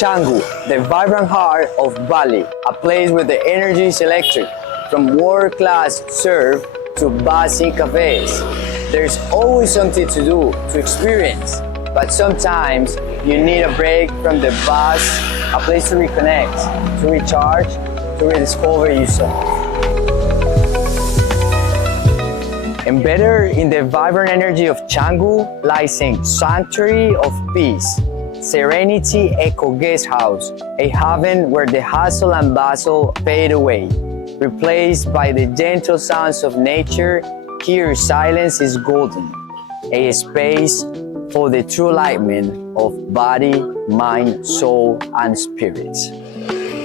Canggu, the vibrant heart of Bali, a place where the energy is electric, from world-class surf to buzzing cafes. There's always something to do, to experience, but sometimes you need a break from the buzz, a place to reconnect, to recharge, to rediscover yourself. Embedded in the vibrant energy of Canggu lies a sanctuary of peace, Serenity Eco Guesthouse, a haven where the hustle and bustle fade away. Replaced by the gentle sounds of nature, here silence is golden, a space for the true alignment of body, mind, soul, and spirit.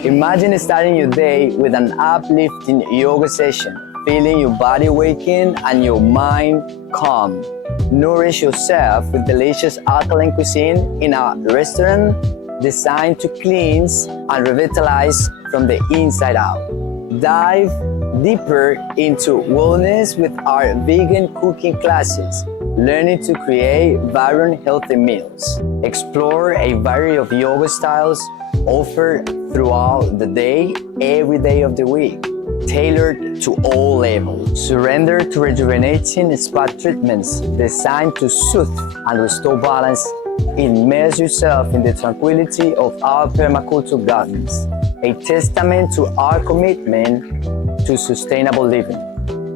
Imagine starting your day with an uplifting yoga session, feeling your body awaken and your mind calm. Nourish yourself with delicious alkaline cuisine in a restaurant designed to cleanse and revitalize from the inside out. Dive deeper into wellness with our vegan cooking classes, learning to create vibrant, healthy meals. Explore a variety of yoga styles offered throughout the day, every day of the week, tailored to all levels. Surrender to rejuvenating spa treatments designed to soothe and restore balance. Immerse yourself in the tranquility of our permaculture gardens, a testament to our commitment to sustainable living.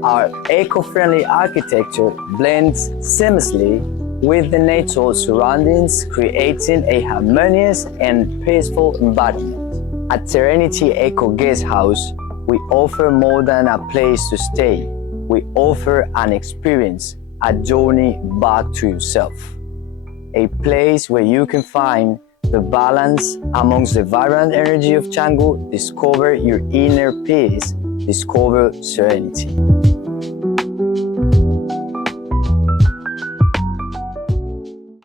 Our eco-friendly architecture blends seamlessly with the natural surroundings, creating a harmonious and peaceful environment. At Serenity Eco Guesthouse, we offer more than a place to stay. We offer an experience, a journey back to yourself. A place where you can find the balance amongst the vibrant energy of Canggu, discover your inner peace, discover serenity.